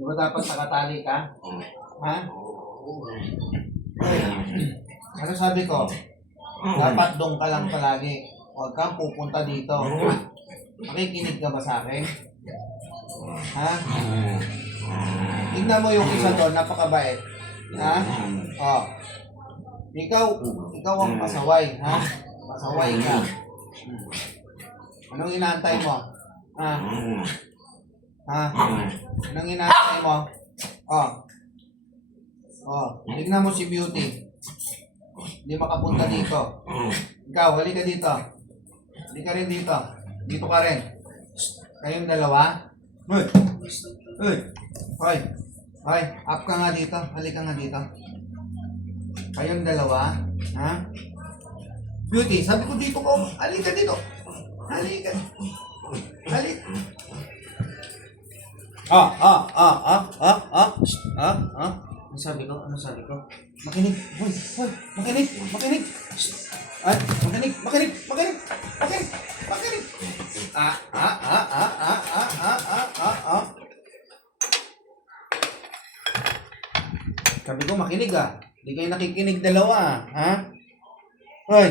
Di ba dapat nakatali ka? Ha? Ano sabi ko? Dapat doon ka lang palagi. Huwag kang pupunta dito. Makikinig ka ba sa akin? Ha? Tignan mo yung isa doon, napakabait. Ha? Oh. Ikaw ang pasaway, ha? Pasaway ka. Anong inaantay mo? Ha? Ha? Anong inaantay mo? Oh. Oh, tignan mo si Beauty. Hindi makapunta dito. Ikaw, halika dito. Halika rin dito. Dito ka rin. Kayong dalawa. Hoy! Hoy! Hoy! Hoy! Up ka nga dito. Halika nga dito. Kayong dalawa. Ha? Beauty, sabi ko dito ko. Halika dito. Halika. Halika. Ano sabi ko? Ano sabi ko? Makinig. Hoy! Hoy! Makinig! Makinig! Ay! Makinig! Makinig! Makinig! Makinig! Makinig! Sabi ko makinig ah. Hindi kayo nakikinig dalawa. Ha? Hoy!